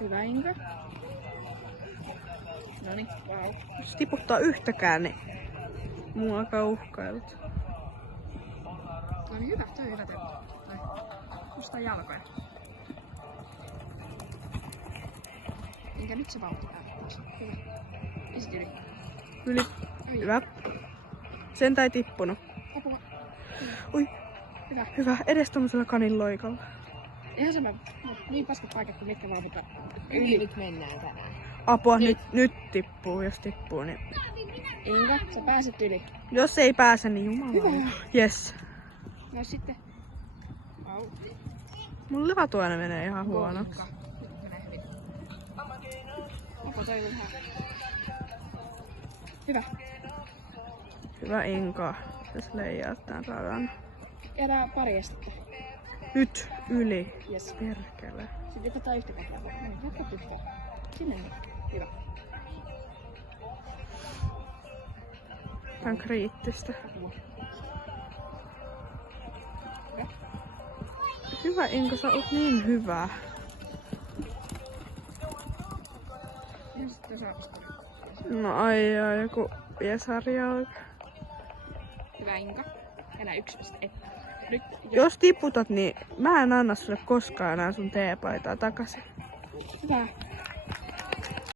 Hyvä Inka. Noniin, vau. Jos tiputtaa yhtäkään, niin mua alkaa uhkailut. No niin hyvä, toi hyvä temppu. Nostaa jalkoja. Enkä nyt se vauhti taas. Hyvä. Ja sit yli. Yli. Hyvä. Sen ei tippunut. Apua. Ui. Hyvä. Hyvä. Edes tommosella kaninloikalla. Ihan sama. Niin paskat paikat kuin mitkä vaan, mutta Yli nyt mennään tänään. Apua, nyt tippuu. Jos tippuu, niin... Inka, sä pääset yli. Jos ei pääse, niin jumala. Hyvä. Yes. No sitten. Vau. Mun levatuaine menee ihan huonoksi. Inka. Nyt menee hyvin. Onko toi vähän? Hyvä. Hyvä Inka. Tässä leijaa tän radan. Jäädään pari estettä. Nyt yli. Yes. Perkele. Sitten otetaan yhtä kohtaa. No niin, jatkat yhtä. Sinne niin. Hyvä. Tää on kriittistä. Apua. Hyvä. Hyvä Inka, sä oot niin hyvä. Ja sitten saat. No ai joku piesarjalka. Hyvä Inka. Enää yksi piste. Nyt. Jos tiputat, niin mä en anna sulle koskaan enää sun teepaitaa takaisin. Hyvä.